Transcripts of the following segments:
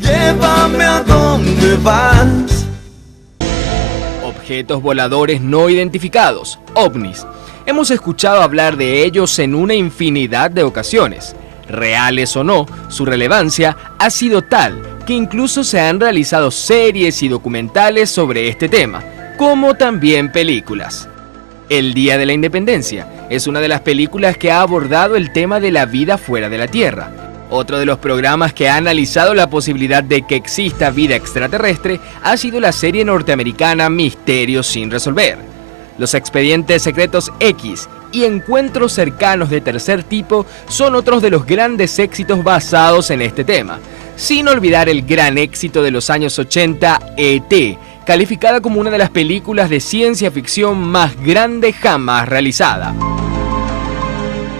Llévame a donde vas. Objetos voladores no identificados, ovnis. Hemos escuchado hablar de ellos en una infinidad de ocasiones. Reales o no, su relevancia ha sido tal que incluso se han realizado series y documentales sobre este tema, como también películas. El Día de la Independencia es una de las películas que ha abordado el tema de la vida fuera de la Tierra. Otro de los programas que ha analizado la posibilidad de que exista vida extraterrestre ha sido la serie norteamericana Misterios sin resolver. Los expedientes secretos X y encuentros cercanos de tercer tipo son otros de los grandes éxitos basados en este tema. Sin olvidar el gran éxito de los años 80, E.T., calificada como una de las películas de ciencia ficción más grande jamás realizada.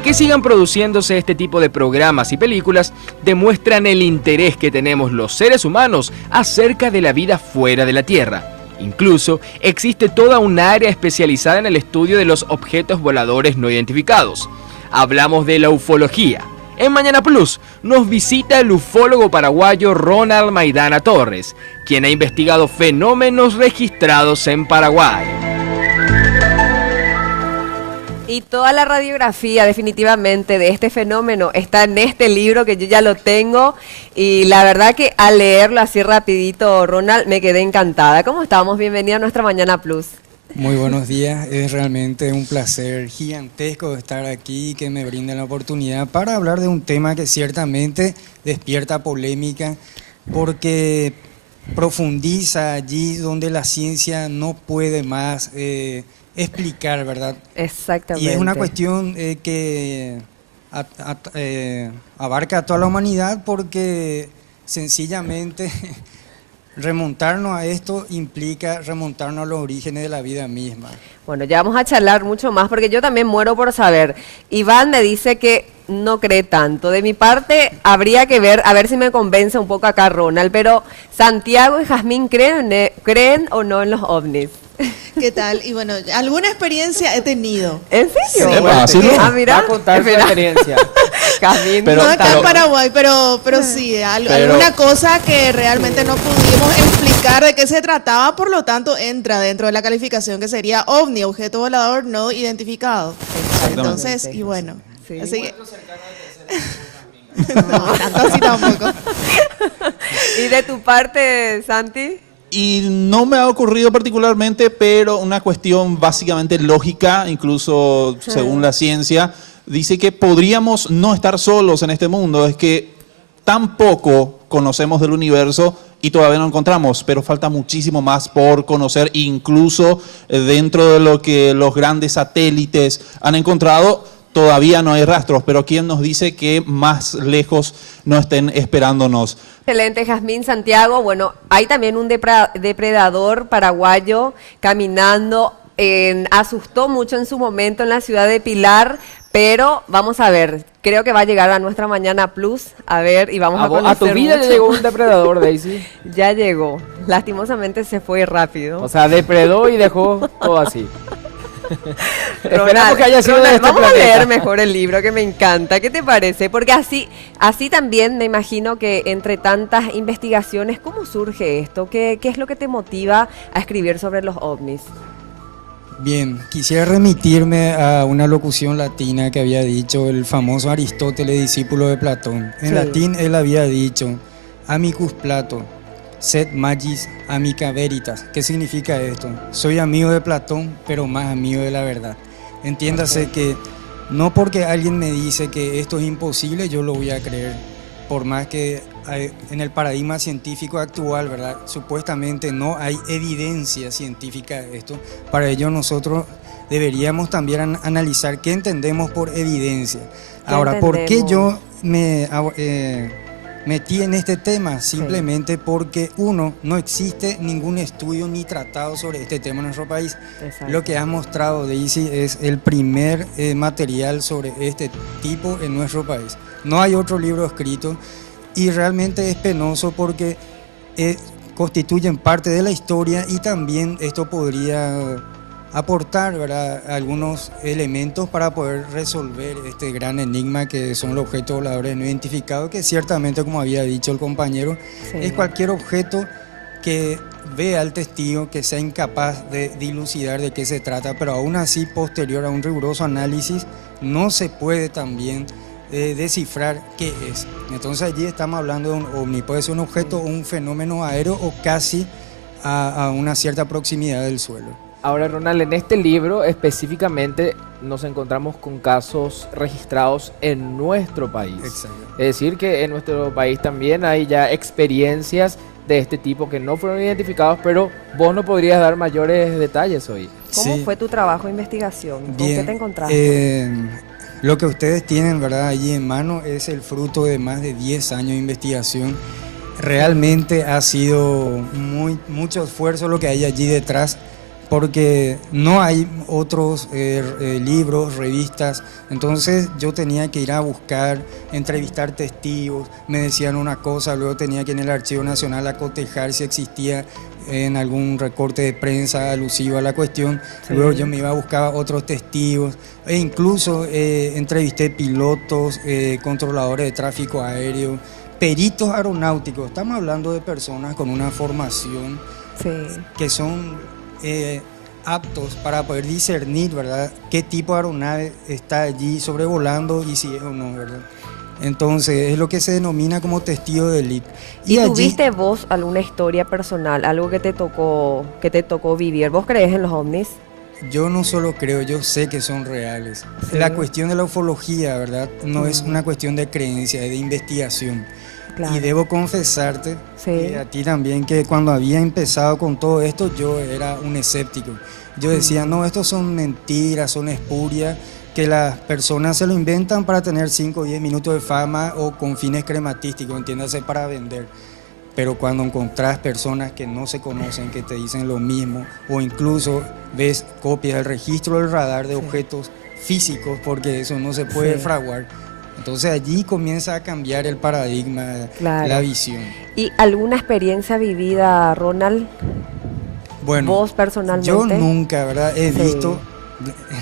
Que sigan produciéndose este tipo de programas y películas demuestran el interés que tenemos los seres humanos acerca de la vida fuera de la Tierra. Incluso existe toda un área especializada en el estudio de los objetos voladores no identificados. Hablamos de la ufología. En Mañana Plus nos visita el ufólogo paraguayo Ronald Maidana Torres, quien ha investigado fenómenos registrados en Paraguay. Y toda la radiografía definitivamente de este fenómeno está en este libro que yo ya lo tengo y la verdad que al leerlo así rapidito, Ronald, me quedé encantada. ¿Cómo estamos? Bienvenida a nuestra Mañana Plus. Muy buenos días, es realmente un placer gigantesco estar aquí y que me brinden la oportunidad para hablar de un tema que ciertamente despierta polémica porque profundiza allí donde la ciencia no puede más explicar, ¿verdad? Exactamente. Y es una cuestión que abarca a toda la humanidad porque sencillamente remontarnos a esto implica remontarnos a los orígenes de la vida misma. Bueno, ya vamos a charlar mucho más porque yo también muero por saber. Iván me dice que no cree tanto. De mi parte, habría que ver, a ver si me convence un poco acá Ronald, pero Santiago y Jazmín, ¿creen o no en los ovnis? ¿Qué tal? Y bueno, alguna experiencia he tenido. ¿En serio? Sí, Ah, mira. Va a contar su experiencia. Jazmín, No acá en Paraguay, pero sí, alguna cosa que realmente no pudimos explicar de qué se trataba, por lo tanto entra dentro de la calificación que sería OVNI, objeto volador no identificado. Entonces, y bueno, sí. Así que... No, tanto así tampoco. ¿Y de tu parte, Santi? Y no me ha ocurrido particularmente, pero una cuestión básicamente lógica, incluso según la ciencia, dice que podríamos no estar solos en este mundo. Es que tan poco conocemos del universo y todavía no encontramos, pero falta muchísimo más por conocer, incluso dentro de lo que los grandes satélites han encontrado. Todavía no hay rastros, pero ¿quién nos dice que más lejos no estén esperándonos? Excelente, Jazmín. Santiago, bueno, hay también un depredador paraguayo caminando, asustó mucho en su momento en la ciudad de Pilar, pero vamos a ver, creo que va a llegar a nuestra Mañana Plus, a ver, y vamos a conocer ¿A tu vida mucho. ya llegó un depredador, Daisy? Ya llegó, lastimosamente se fue rápido. O sea, depredó y dejó todo así. Esperamos Ronald, que haya sido de este vamos planeta. a leer mejor el libro, que me encanta. ¿Qué te parece? Porque así también me imagino que entre tantas investigaciones, ¿cómo surge esto? ¿Qué es lo que te motiva a escribir sobre los ovnis? Bien, quisiera remitirme a una locución latina que había dicho el famoso Aristóteles, discípulo de Platón. En Sí. latín él había dicho, amicus Plato, sed magis amica veritas. ¿Qué significa esto? Soy amigo de Platón, pero más amigo de la verdad. Entiéndase que no porque alguien me dice que esto es imposible, yo lo voy a creer. Por más que en el paradigma científico actual, ¿verdad? Supuestamente no hay evidencia científica de esto. Para ello nosotros deberíamos también analizar qué entendemos por evidencia. Ahora, ¿por qué yo me metí en este tema? Simplemente porque, uno, no existe ningún estudio ni tratado sobre este tema en nuestro país. Exacto. Lo que ha mostrado Daisy es el primer material sobre este tipo en nuestro país. No hay otro libro escrito y realmente es penoso porque constituyen parte de la historia y también esto podría aportar, ¿verdad?, algunos elementos para poder resolver este gran enigma que son los objetos voladores no identificados, que ciertamente, como había dicho el compañero, Sí. es cualquier objeto que vea al testigo, que sea incapaz de dilucidar de qué se trata, pero aún así, posterior a un riguroso análisis, no se puede también descifrar qué es. Entonces allí estamos hablando de un ovni, puede ser un objeto o un fenómeno aéreo o casi a una cierta proximidad del suelo. Ahora, Ronald, en este libro específicamente nos encontramos con casos registrados en nuestro país. Exacto. Es decir, que en nuestro país también hay ya experiencias de este tipo que no fueron identificados, pero vos no podrías dar mayores detalles hoy. ¿Cómo Sí. fue tu trabajo de investigación? ¿Con Bien, qué te encontraste? lo que ustedes tienen, ¿verdad?, allí en mano es el fruto de más de 10 años de investigación. Realmente ha sido mucho esfuerzo lo que hay allí detrás, porque no hay otros libros, revistas. Entonces yo tenía que ir a buscar, entrevistar testigos, me decían una cosa, luego tenía que ir en el Archivo Nacional a cotejar si existía en algún recorte de prensa alusivo a la cuestión. Sí. Luego yo me iba a buscar otros testigos e incluso entrevisté pilotos, controladores de tráfico aéreo, peritos aeronáuticos. Estamos hablando de personas con una formación Sí. que son aptos para poder discernir, ¿verdad?, qué tipo de aeronave está allí sobrevolando y si es o no, ¿verdad? Entonces es lo que se denomina como testigo de élite. ¿Y allí, tuviste vos alguna historia personal, algo que te tocó vivir? ¿Vos crees en los ovnis? yo no solo creo, yo sé que son reales. Sí. La cuestión de la ufología, ¿verdad?, no es una cuestión de creencia, es de investigación. Claro. Y debo confesarte, Sí. y a ti también, que cuando había empezado con todo esto, yo era un escéptico. Yo decía, no, estos son mentiras, son espurias, que las personas se lo inventan para tener 5 o 10 minutos de fama o con fines crematísticos, entiéndase, para vender. Pero cuando encontrás personas que no se conocen, que te dicen lo mismo, o incluso ves copias del registro del radar de objetos físicos, porque eso no se puede Sí. fraguar. Entonces allí comienza a cambiar el paradigma, Claro. la visión. ¿Y alguna experiencia vivida, Ronald? Bueno, ¿Vos personalmente? yo nunca, ¿verdad?, he Sí. visto,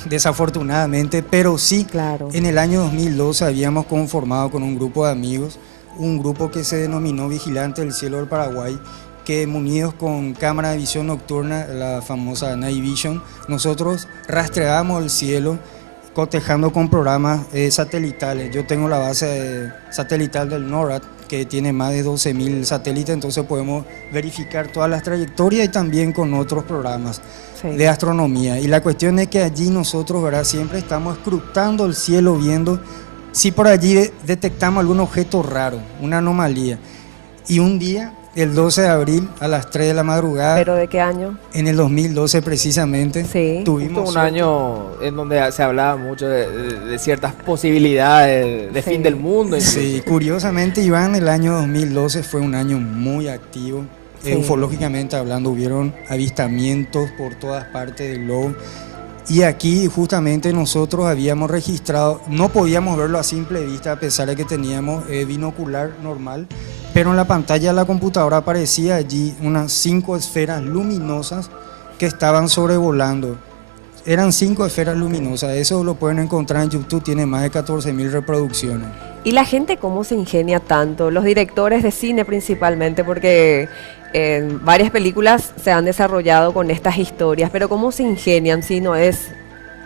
desafortunadamente, pero sí, Claro. en el año 2012 habíamos conformado con un grupo de amigos, un grupo que se denominó Vigilante del Cielo del Paraguay, que munidos con cámara de visión nocturna, la famosa Night Vision, nosotros rastreábamos el cielo cotejando con programas satelitales. Yo tengo la base satelital del NORAD, que tiene más de 12.000 satélites, entonces podemos verificar todas las trayectorias y también con otros programas Sí. de astronomía. Y la cuestión es que allí nosotros, ¿verdad?, siempre estamos escrutando el cielo, viendo si por allí detectamos algún objeto raro, una anomalía. Y un día, el 12 de abril, a las 3 de la madrugada, ¿Pero de qué año? en el 2012 precisamente, Sí. tuvimos Justo un suerte. año en donde se hablaba mucho de ciertas posibilidades de Sí. fin del mundo. Sí, curiosamente, Iván, el año 2012 fue un año muy activo. Sí. Ufológicamente hablando, hubieron avistamientos por todas partes del globo. Y aquí justamente nosotros habíamos registrado, no podíamos verlo a simple vista a pesar de que teníamos binocular normal, pero en la pantalla de la computadora aparecía allí unas 5 esferas luminosas que estaban sobrevolando. Eran 5 esferas luminosas, eso lo pueden encontrar en YouTube, tiene más de 14.000 reproducciones. ¿Y la gente cómo se ingenia tanto? Los directores de cine principalmente, porque en varias películas se han desarrollado con estas historias, pero ¿cómo se ingenian si no es,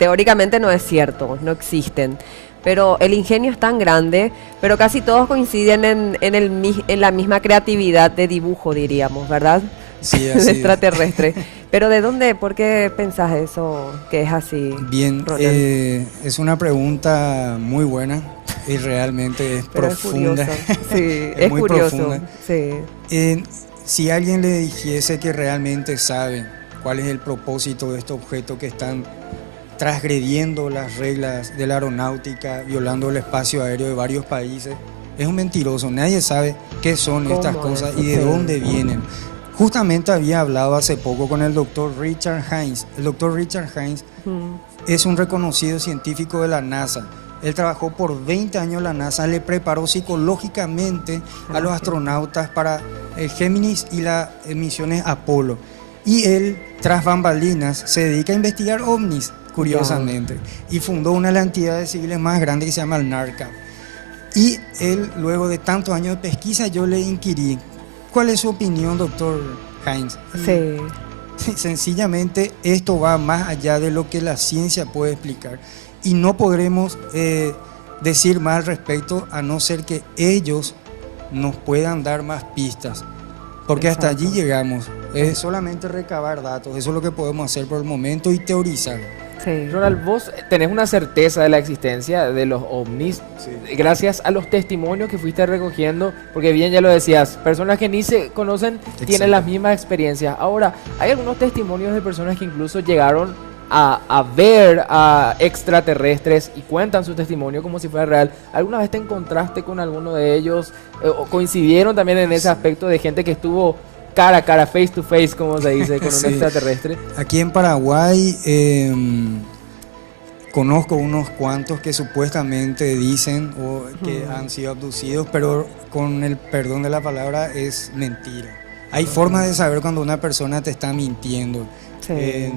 teóricamente no es cierto, no existen? Pero el ingenio es tan grande, pero casi todos coinciden en la misma creatividad de dibujo, diríamos, ¿verdad? Sí, De así es. extraterrestre. Pero ¿de dónde, por qué pensás eso, que es así? Bien, Ronald? es una pregunta muy buena y realmente es Pero profunda. es curioso. Sí, es muy curioso. profunda. Sí. Si alguien le dijese que realmente sabe cuál es el propósito de estos objetos que están transgrediendo las reglas de la aeronáutica, violando el espacio aéreo de varios países, es un mentiroso. Nadie sabe qué son estas ¿Cómo cosas es? y de Sí. dónde vienen. Justamente había hablado hace poco con el doctor Richard Hines. El doctor Richard Hines es un reconocido científico de la NASA. Él trabajó por 20 años en la NASA, le preparó psicológicamente a los astronautas para el Géminis y las misiones Apolo. Y él, tras bambalinas, se dedica a investigar ovnis, curiosamente, y fundó una de las entidades civiles más grandes que se llama el NARCAP. Y él, luego de tantos años de pesquisa, yo le inquirí, ¿cuál es su opinión, doctor Heinz? Sí. Sencillamente, esto va más allá de lo que la ciencia puede explicar. Y no podremos decir más al respecto, a no ser que ellos nos puedan dar más pistas. Porque hasta allí llegamos. Es solamente recabar datos. Eso es lo que podemos hacer por el momento y teorizar. Sí. Ronald, vos tenés una certeza de la existencia de los ovnis gracias a los testimonios que fuiste recogiendo, porque bien ya lo decías, personas que ni se conocen tienen las mismas experiencias. Ahora, hay algunos testimonios de personas que incluso llegaron a ver a extraterrestres y cuentan su testimonio como si fuera real. ¿Alguna vez te encontraste con alguno de ellos o coincidieron también en ese aspecto de gente que estuvo cara a cara, face to face, como se dice, con un extraterrestre? Aquí en Paraguay conozco unos cuantos que supuestamente dicen o que han sido abducidos, pero con el perdón de la palabra es mentira. Hay formas de saber cuando una persona te está mintiendo. Sí.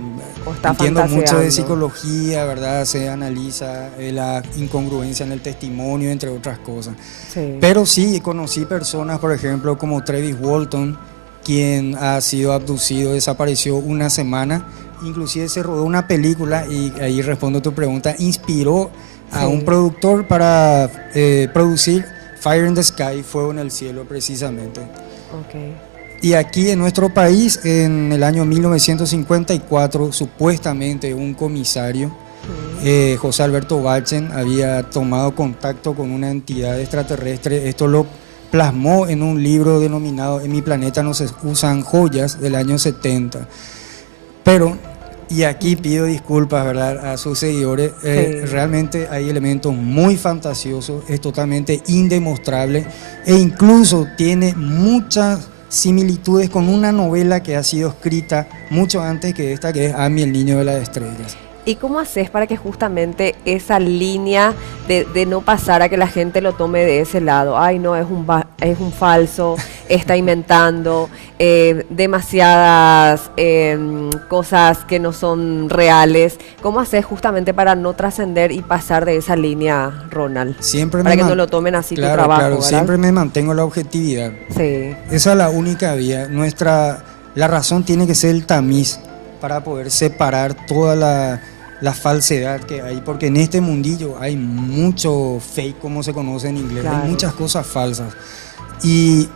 O está Entiendo mucho de fantaseando. psicología, ¿verdad? Se analiza la incongruencia en el testimonio, entre otras cosas. Sí. Pero sí, conocí personas, por ejemplo, como Travis Walton, quien ha sido abducido, desapareció una semana, inclusive se rodó una película, y ahí respondo a tu pregunta, inspiró a un productor para producir Fire in the Sky, Fuego en el Cielo, precisamente. Okay. Y aquí en nuestro país, en el año 1954, supuestamente un comisario, José Alberto Bachen, había tomado contacto con una entidad extraterrestre. Esto lo plasmó en un libro denominado En mi planeta no se usan joyas, del año 70. Pero, y aquí pido disculpas, ¿verdad?, a sus seguidores, realmente hay elementos muy fantasiosos, es totalmente indemostrable e incluso tiene muchas similitudes con una novela que ha sido escrita mucho antes que esta, que es Amy, el niño de las estrellas. ¿Y cómo haces para que justamente esa línea de no pasar a que la gente lo tome de ese lado? Ay, no, es un falso, está inventando demasiadas cosas que no son reales. ¿Cómo haces justamente para no trascender y pasar de esa línea, Ronald? Siempre para que no lo tomen así tu trabajo, claro, ¿verdad? siempre me mantengo la objetividad. Sí. Esa es la única vía. La razón tiene que ser el tamiz para poder separar toda la falsedad que hay, porque en este mundillo hay mucho fake, como se conoce en inglés, Claro. hay muchas cosas falsas. Y,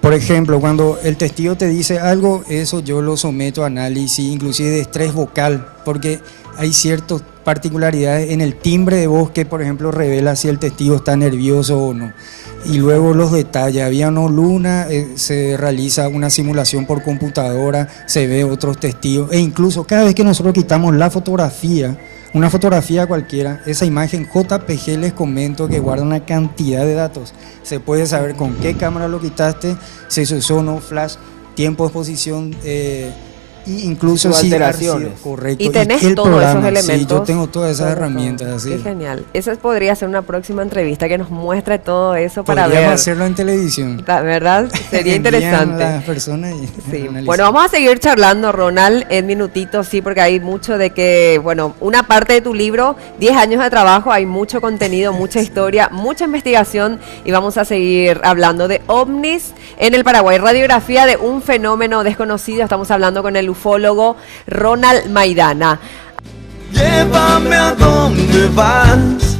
por ejemplo, cuando el testigo te dice algo, eso yo lo someto a análisis, inclusive de estrés vocal, porque hay ciertas particularidades en el timbre de voz que, por ejemplo, revela si el testigo está nervioso o no. Y luego los detalles, había una luna, se realiza una simulación por computadora, se ve otros testigos, e incluso cada vez que nosotros quitamos la fotografía, una fotografía cualquiera, esa imagen JPG, les comento que guarda una cantidad de datos. Se puede saber con qué cámara lo quitaste, si se usó o no flash, tiempo de exposición, y incluso Sus si alteraciones. Correcto. Y tenés el todos programa, esos elementos. Sí, yo tengo todas esas Todo, herramientas. todo. Así. Qué genial. Esa podría ser una próxima entrevista que nos muestre todo eso para Podríamos ver. hacerlo en televisión. ¿Verdad? Sería Envían interesante. las personas y Sí. analizan. Bueno, vamos a seguir charlando, Ronald, en minutitos, sí, porque hay mucho de que, bueno, una parte de tu libro, 10 años de trabajo, hay mucho contenido, mucha historia, mucha investigación, y vamos a seguir hablando de ovnis en el Paraguay. Radiografía de un fenómeno desconocido. Estamos hablando con el ufólogo Ronald Maidana. Llévame a donde vas.